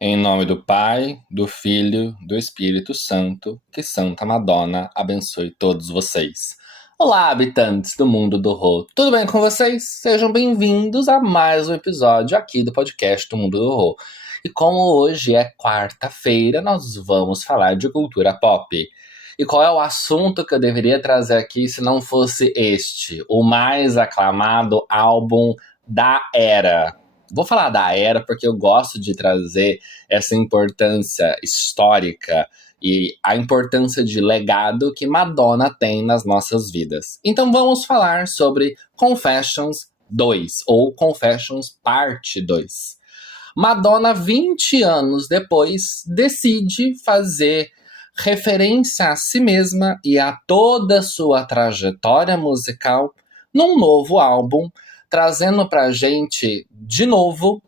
Em nome do Pai, do Filho, do Espírito Santo, que Santa Madonna abençoe todos vocês. Olá, habitantes do mundo do Rô, tudo bem com vocês? Sejam bem-vindos a mais um episódio aqui do podcast do Mundo do Rô. E como hoje é quarta-feira, nós vamos falar de cultura pop. E qual é o assunto que eu deveria trazer aqui se não fosse este, o mais aclamado álbum da era? Vou falar da era porque eu gosto de trazer essa importância histórica e a importância de legado que Madonna tem nas nossas vidas. Então vamos falar sobre Confessions 2, ou Confessions Parte 2. Madonna, 20 anos depois, decide fazer referência a si mesma e a toda a sua trajetória musical num novo álbum, trazendo pra gente, de novo,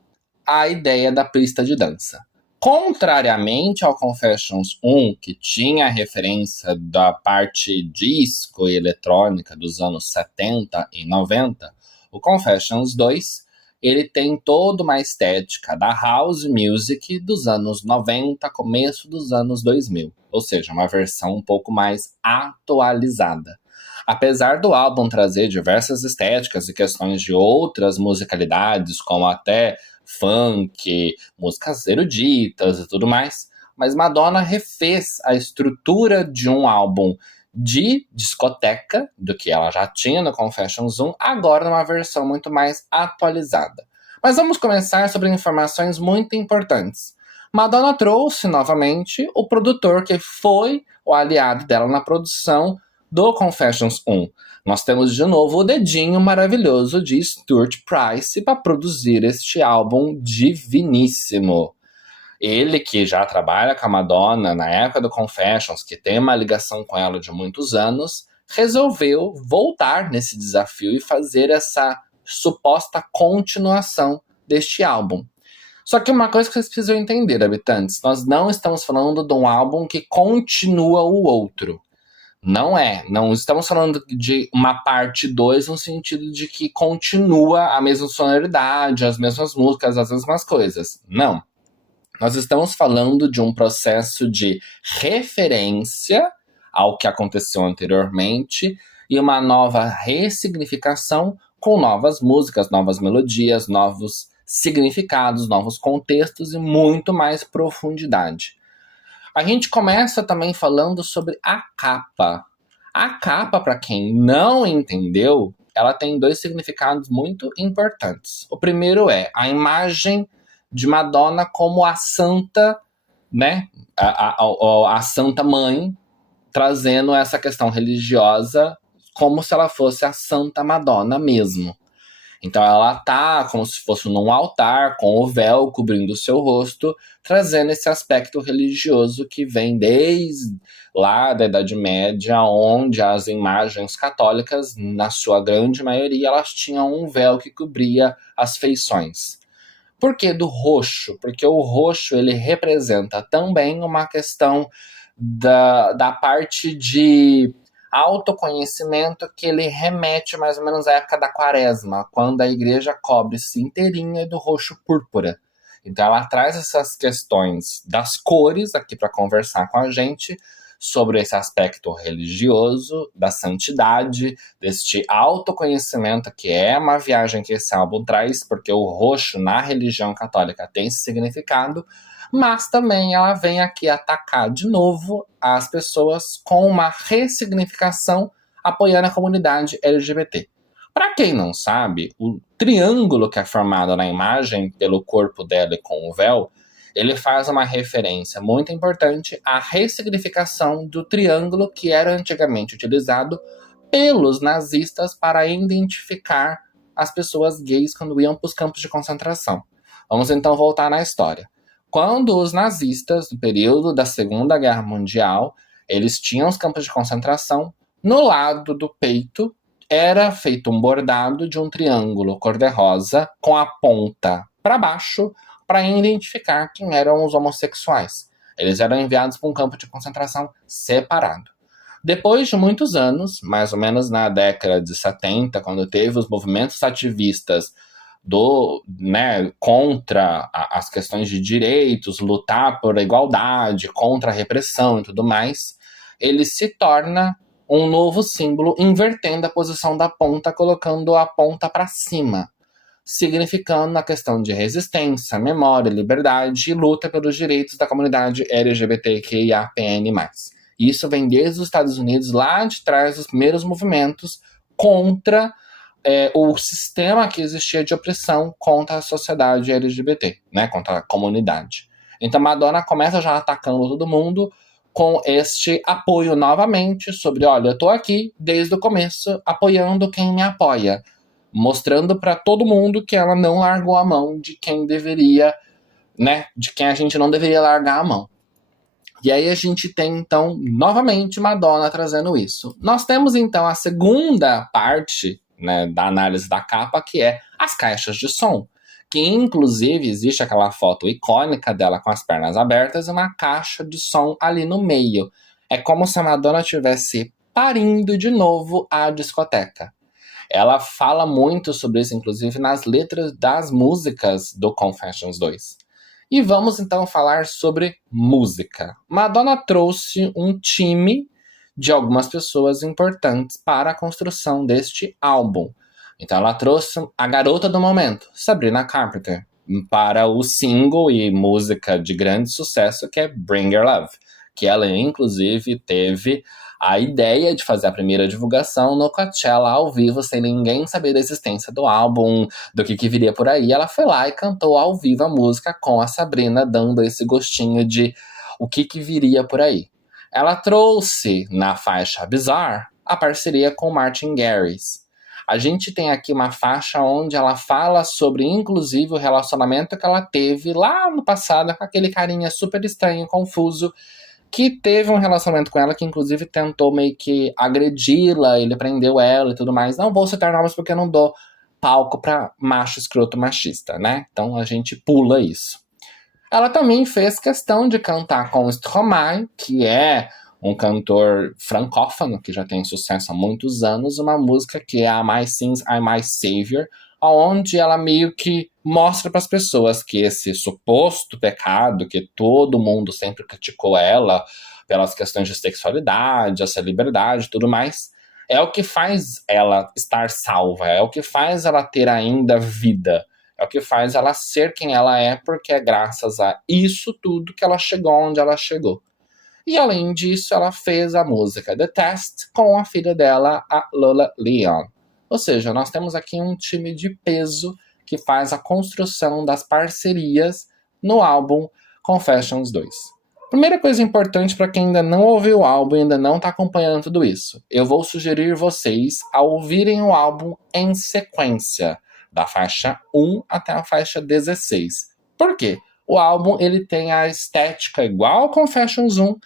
a ideia da pista de dança. Contrariamente ao Confessions 1, que tinha a referência da parte disco e eletrônica dos anos 70 e 90, o Confessions 2, ele tem toda uma estética da house music dos anos 90, começo dos anos 2000, ou seja, uma versão um pouco mais atualizada. Apesar do álbum trazer diversas estéticas e questões de outras musicalidades, como até funk, músicas eruditas e tudo mais, mas Madonna refez a estrutura de um álbum de discoteca, do que ela já tinha no Confessions 1, agora numa versão muito mais atualizada. Mas vamos começar sobre informações muito importantes. Madonna trouxe novamente o produtor que foi o aliado dela na produção do Confessions 1. Nós temos de novo o dedinho maravilhoso de Stuart Price para produzir este álbum diviníssimo. Ele, que já trabalha com a Madonna na época do Confessions, que tem uma ligação com ela de muitos anos, resolveu voltar nesse desafio e fazer essa suposta continuação deste álbum. Só que uma coisa que vocês precisam entender, habitantes, nós não estamos falando de um álbum que continua o outro. Não estamos falando de uma parte 2 no sentido de que continua a mesma sonoridade, as mesmas músicas, as mesmas coisas. Não. Nós estamos falando de um processo de referência ao que aconteceu anteriormente e uma nova ressignificação com novas músicas, novas melodias, novos significados, novos contextos e muito mais profundidade. A gente começa também falando sobre a capa. A capa, para quem não entendeu, ela tem dois significados muito importantes. O primeiro é a imagem de Madonna como a santa, né? A santa mãe, trazendo essa questão religiosa como se ela fosse a Santa Madonna mesmo. Então ela tá como se fosse num altar, com o véu cobrindo o seu rosto, trazendo esse aspecto religioso que vem desde lá da Idade Média, onde as imagens católicas, na sua grande maioria, elas tinham um véu que cobria as feições. Por que do roxo? Porque o roxo ele representa também uma questão da parte de autoconhecimento que ele remete mais ou menos à época da quaresma, quando a igreja cobre-se inteirinha do roxo púrpura. Então ela traz essas questões das cores aqui para conversar com a gente sobre esse aspecto religioso, da santidade, deste autoconhecimento, que é uma viagem que esse álbum traz, porque o roxo na religião católica tem esse significado, mas também ela vem aqui atacar de novo as pessoas com uma ressignificação apoiando a comunidade LGBT. Para quem não sabe, o triângulo que é formado na imagem pelo corpo dela e com o véu, ele faz uma referência muito importante à ressignificação do triângulo que era antigamente utilizado pelos nazistas para identificar as pessoas gays quando iam para os campos de concentração. Vamos então voltar na história. Quando os nazistas, no período da Segunda Guerra Mundial, eles tinham os campos de concentração, no lado do peito era feito um bordado de um triângulo cor-de-rosa com a ponta para baixo para identificar quem eram os homossexuais. Eles eram enviados para um campo de concentração separado. Depois de muitos anos, mais ou menos na década de 70, quando teve os movimentos ativistas contra as questões de direitos, lutar por igualdade, contra a repressão e tudo mais, ele se torna um novo símbolo, invertendo a posição da ponta, colocando a ponta para cima, significando a questão de resistência, memória, liberdade e luta pelos direitos da comunidade LGBTQIAPN+. Isso vem desde os Estados Unidos, lá de trás, dos primeiros movimentos contra o sistema que existia de opressão contra a sociedade LGBT, né, contra a comunidade. Então Madonna começa já atacando todo mundo com este apoio novamente sobre, olha, eu tô aqui desde o começo apoiando quem me apoia, mostrando para todo mundo que ela não largou a mão de quem deveria, né, de quem a gente não deveria largar a mão. E aí a gente tem, então, novamente Madonna trazendo isso. Nós temos, então, a segunda parte, né, da análise da capa, que é as caixas de som. Que, inclusive, existe aquela foto icônica dela com as pernas abertas e uma caixa de som ali no meio. É como se a Madonna estivesse parindo de novo a discoteca. Ela fala muito sobre isso, inclusive, nas letras das músicas do Confessions 2. E vamos então falar sobre música. Madonna trouxe um time de algumas pessoas importantes para a construção deste álbum. Então ela trouxe a garota do momento, Sabrina Carpenter, para o single e música de grande sucesso que é Bring Your Love, que ela inclusive teve a ideia de fazer a primeira divulgação no Coachella ao vivo, sem ninguém saber da existência do álbum, do que viria por aí. Ela foi lá e cantou ao vivo a música com a Sabrina, dando esse gostinho de o que viria por aí. Ela trouxe, na faixa Bizarre, a parceria com Martin Garrix. A gente tem aqui uma faixa onde ela fala sobre, inclusive, o relacionamento que ela teve lá no passado com aquele carinha super estranho, confuso, que teve um relacionamento com ela, que inclusive tentou meio que agredi-la, ele prendeu ela e tudo mais. Não vou citar nomes porque eu não dou palco pra macho escroto machista, né? Então a gente pula isso. Ela também fez questão de cantar com Stromae, que é um cantor francófono, que já tem sucesso há muitos anos, uma música que é a My Sins Are My Savior, onde ela meio que mostra para as pessoas que esse suposto pecado, que todo mundo sempre criticou ela pelas questões de sexualidade, essa liberdade e tudo mais, é o que faz ela estar salva, é o que faz ela ter ainda vida, é o que faz ela ser quem ela é, porque é graças a isso tudo que ela chegou onde ela chegou. E além disso, ela fez a música The Test com a filha dela, a Lola Leon. Ou seja, nós temos aqui um time de peso que faz a construção das parcerias no álbum Confessions 2. Primeira coisa importante para quem ainda não ouviu o álbum e ainda não está acompanhando tudo isso, eu vou sugerir vocês a ouvirem o álbum em sequência, da faixa 1 até a faixa 16. Por quê? O álbum ele tem a estética igual ao Confessions 1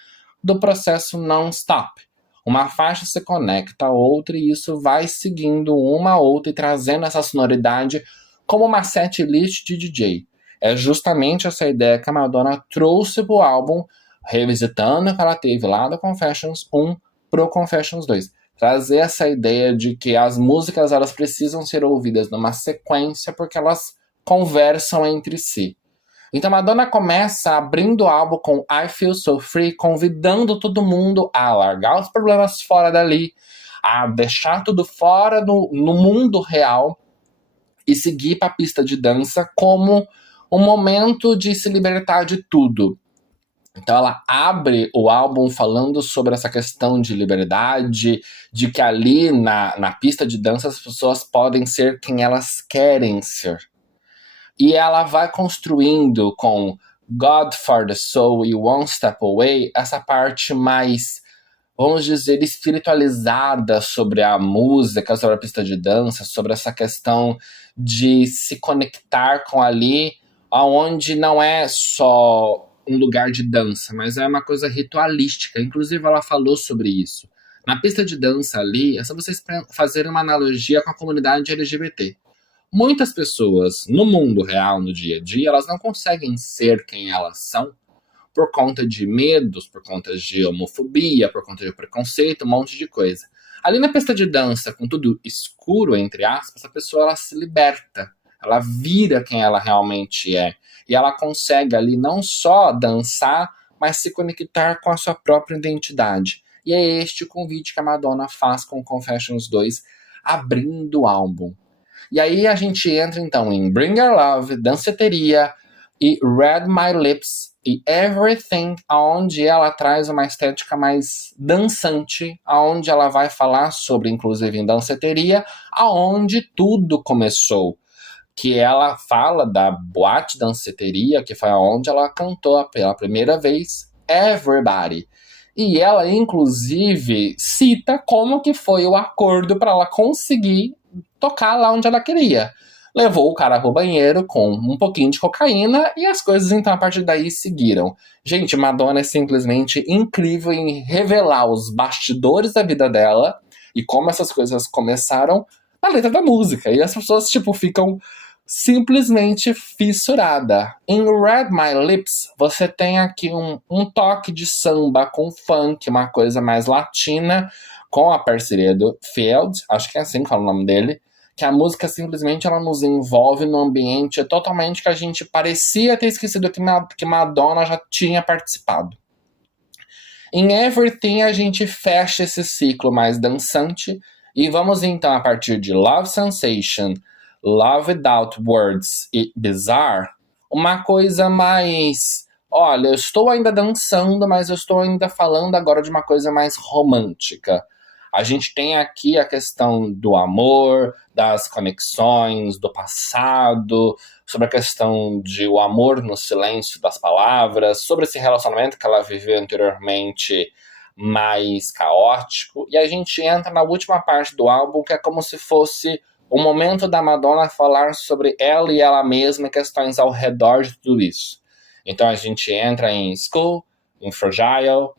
do processo non-stop. Uma faixa se conecta a outra e isso vai seguindo uma a outra e trazendo essa sonoridade como uma setlist de DJ. É justamente essa ideia que a Madonna trouxe pro álbum, revisitando o que ela teve lá do Confessions 1 pro Confessions 2. Trazer essa ideia de que as músicas elas precisam ser ouvidas numa sequência porque elas conversam entre si. Então Madonna começa abrindo o álbum com I Feel So Free, convidando todo mundo a largar os problemas fora dali, a deixar tudo fora no mundo real e seguir para a pista de dança como um momento de se libertar de tudo. Então ela abre o álbum falando sobre essa questão de liberdade, de que ali na pista de dança as pessoas podem ser quem elas querem ser. E ela vai construindo com God for the Soul e One Step Away essa parte mais, vamos dizer, espiritualizada sobre a música, sobre a pista de dança, sobre essa questão de se conectar com ali, onde não é só um lugar de dança, mas é uma coisa ritualística. Inclusive ela falou sobre isso. Na pista de dança ali, é só vocês fazerem uma analogia com a comunidade LGBT. Muitas pessoas no mundo real, no dia a dia, elas não conseguem ser quem elas são por conta de medos, por conta de homofobia, por conta de preconceito, um monte de coisa. Ali na pista de dança, com tudo escuro, entre aspas, a pessoa ela se liberta. ela vira quem ela realmente é. E ela consegue ali não só dançar, mas se conectar com a sua própria identidade. E é este o convite que a Madonna faz com Confessions 2, abrindo o álbum. E aí a gente entra então em Bring Your Love, Danceteria e Read My Lips e Everything, onde ela traz uma estética mais dançante, onde ela vai falar sobre, inclusive em Danceteria, aonde tudo começou. Que ela fala da boate danceteria, que foi onde ela cantou pela primeira vez Everybody. E ela, inclusive, cita como que foi o acordo para ela conseguir tocar lá onde ela queria. Levou o cara pro banheiro com um pouquinho de cocaína e as coisas, então, a partir daí seguiram. Gente, Madonna é simplesmente incrível em revelar os bastidores da vida dela e como essas coisas começaram na letra da música. E as pessoas, tipo, ficam simplesmente fissurada. Em Read My Lips, você tem aqui um toque de samba com funk, uma coisa mais latina, com a parceria do Field, acho que é assim que fala o nome dele, que a música simplesmente ela nos envolve num ambiente totalmente que a gente parecia ter esquecido que Madonna já tinha participado. Em Everything, a gente fecha esse ciclo mais dançante e vamos então, a partir de Love Sensation, Love Without Words e Bizarre, uma coisa mais... Olha, eu estou ainda dançando, mas eu estou ainda falando agora de uma coisa mais romântica. A gente tem aqui a questão do amor, das conexões, do passado, sobre a questão de o amor no silêncio das palavras, sobre esse relacionamento que ela viveu anteriormente mais caótico. E a gente entra na última parte do álbum, que é como se fosse o momento da Madonna falar sobre ela e ela mesma e questões ao redor de tudo isso. Então a gente entra em School, em Fragile,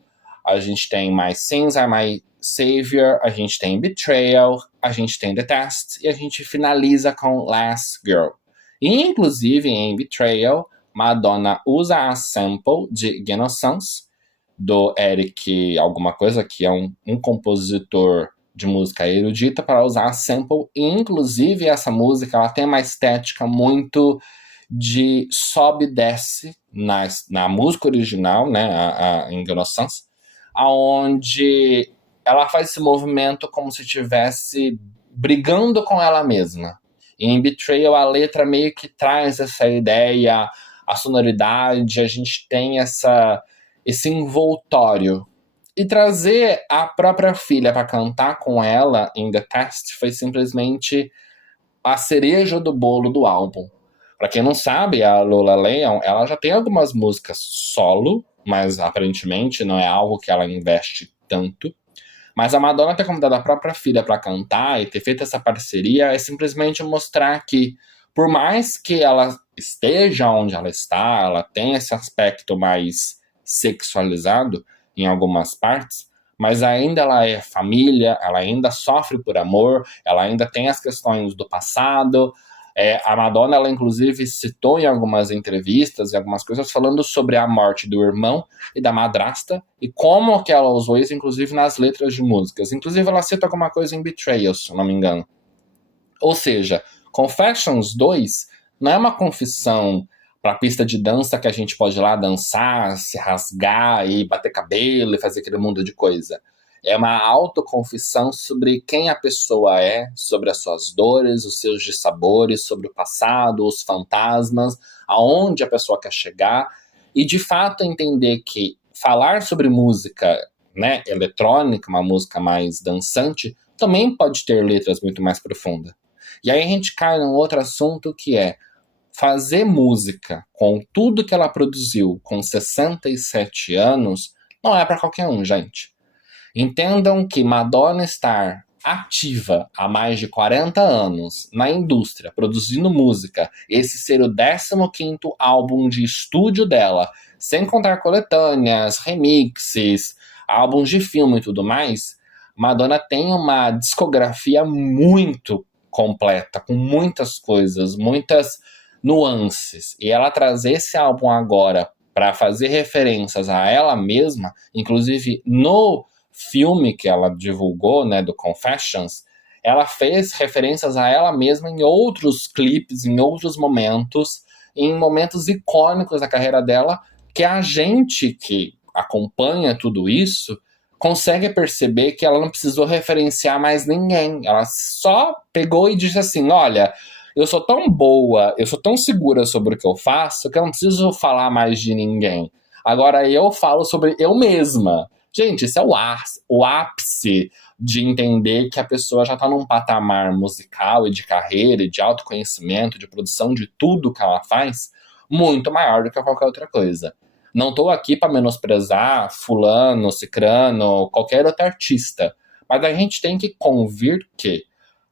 a gente tem My Sins Are My Savior, a gente tem Betrayal, a gente tem The Test e a gente finaliza com Last Girl. E, inclusive em Betrayal, Madonna usa a sample de Innocence, do Eric alguma coisa, que é um compositor de música erudita, para usar a sample. E, inclusive, essa música ela tem uma estética muito de sobe e desce na música original, né, a Innocence, aonde ela faz esse movimento como se estivesse brigando com ela mesma. E em Betrayal, a letra meio que traz essa ideia, a sonoridade, a gente tem esse envoltório. E trazer a própria filha para cantar com ela em The Test foi simplesmente a cereja do bolo do álbum. Para quem não sabe, a Lola Leon, ela já tem algumas músicas solo, mas aparentemente não é algo que ela investe tanto. Mas a Madonna ter convidado a própria filha para cantar e ter feito essa parceria é simplesmente mostrar que, por mais que ela esteja onde ela está, ela tem esse aspecto mais sexualizado em algumas partes, mas ainda ela é família, ela ainda sofre por amor, ela ainda tem as questões do passado. A Madonna, ela inclusive citou em algumas entrevistas e algumas coisas falando sobre a morte do irmão e da madrasta e como que ela usou isso, inclusive, nas letras de músicas. Inclusive, ela cita alguma coisa em Betrayal, se não me engano. Ou seja, Confessions 2 não é uma confissão para a pista de dança que a gente pode ir lá dançar, se rasgar e bater cabelo e fazer aquele mundo de coisa. É uma autoconfissão sobre quem a pessoa é, sobre as suas dores, os seus dissabores, sobre o passado, os fantasmas, aonde a pessoa quer chegar. E, de fato, entender que falar sobre música, né, eletrônica, uma música mais dançante, também pode ter letras muito mais profundas. E aí a gente cai num outro assunto que é fazer música com tudo que ela produziu com 67 anos não é para qualquer um, gente. Entendam que Madonna estar ativa há mais de 40 anos na indústria, produzindo música, esse ser o 15º álbum de estúdio dela, sem contar coletâneas, remixes, álbuns de filme e tudo mais, Madonna tem uma discografia muito completa, com muitas coisas, muitas nuances. E ela trazer esse álbum agora para fazer referências a ela mesma, inclusive no filme que ela divulgou, né, do Confessions, ela fez referências a ela mesma em outros clipes, em outros momentos, em momentos icônicos da carreira dela, que a gente que acompanha tudo isso consegue perceber que ela não precisou referenciar mais ninguém. Ela só pegou e disse assim: olha, eu sou tão boa, eu sou tão segura sobre o que eu faço, que eu não preciso falar mais de ninguém. Agora eu falo sobre eu mesma. Gente, isso é o ápice de entender que a pessoa já está num patamar musical e de carreira, e de autoconhecimento, de produção de tudo que ela faz, muito maior do que qualquer outra coisa. Não estou aqui para menosprezar fulano, cicrano, qualquer outro artista. Mas a gente tem que convir que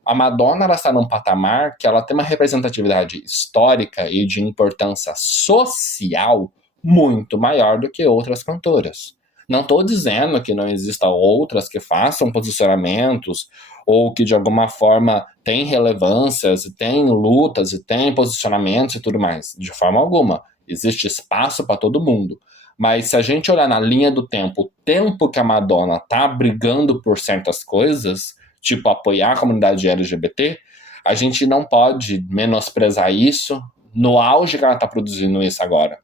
a Madonna ela está num patamar que ela tem uma representatividade histórica e de importância social muito maior do que outras cantoras. Não estou dizendo que não existam outras que façam posicionamentos ou que de alguma forma têm relevâncias, e têm lutas, e têm posicionamentos e tudo mais. De forma alguma. Existe espaço para todo mundo. Mas se a gente olhar na linha do tempo, o tempo que a Madonna tá brigando por certas coisas, tipo apoiar a comunidade LGBT, a gente não pode menosprezar isso no auge que ela tá produzindo isso agora.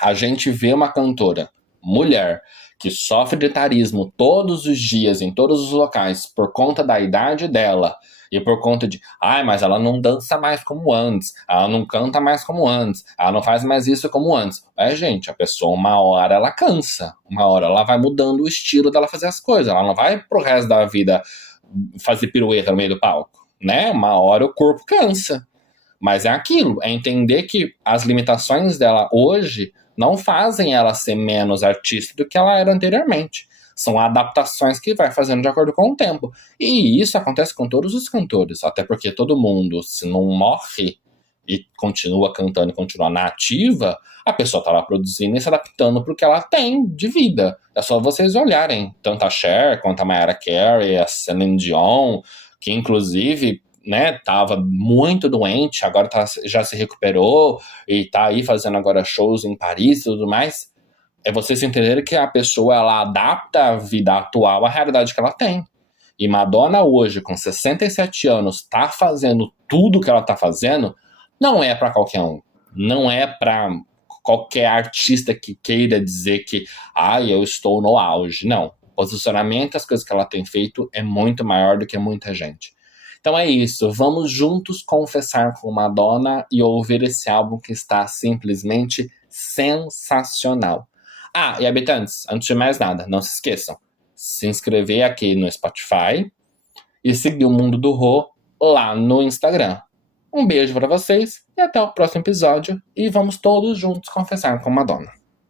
A gente vê uma cantora, mulher, que sofre de etarismo todos os dias, em todos os locais, por conta da idade dela, e por conta de, mas ela não dança mais como antes, ela não canta mais como antes, ela não faz mais isso como antes. Gente, a pessoa uma hora ela cansa, uma hora ela vai mudando o estilo dela fazer as coisas, ela não vai pro resto da vida fazer pirueta no meio do palco, né? Uma hora o corpo cansa. Mas é aquilo, é entender que as limitações dela hoje não fazem ela ser menos artista do que ela era anteriormente. São adaptações que vai fazendo de acordo com o tempo. E isso acontece com todos os cantores, até porque todo mundo, se não morre e continua cantando e continua na ativa, a pessoa tá lá produzindo e se adaptando pro que ela tem de vida. É só vocês olharem, tanto a Cher quanto a Mariah Carey, a Celine Dion, que inclusive, né, tava muito doente, agora já se recuperou e tá aí fazendo agora shows em Paris e tudo mais. É vocês entenderem que a pessoa ela adapta a vida atual à realidade que ela tem. E Madonna hoje, com 67 anos, tá fazendo tudo que ela tá fazendo, não é para qualquer um. Não é para qualquer artista que queira dizer que eu estou no auge. Não. O posicionamento, as coisas que ela tem feito é muito maior do que muita gente. Então é isso, vamos juntos confessar com Madonna e ouvir esse álbum que está simplesmente sensacional. E habitantes, antes de mais nada, não se esqueçam, se inscrever aqui no Spotify e seguir o Mundo do Rô lá no Instagram. Um beijo para vocês e até o próximo episódio e vamos todos juntos confessar com Madonna.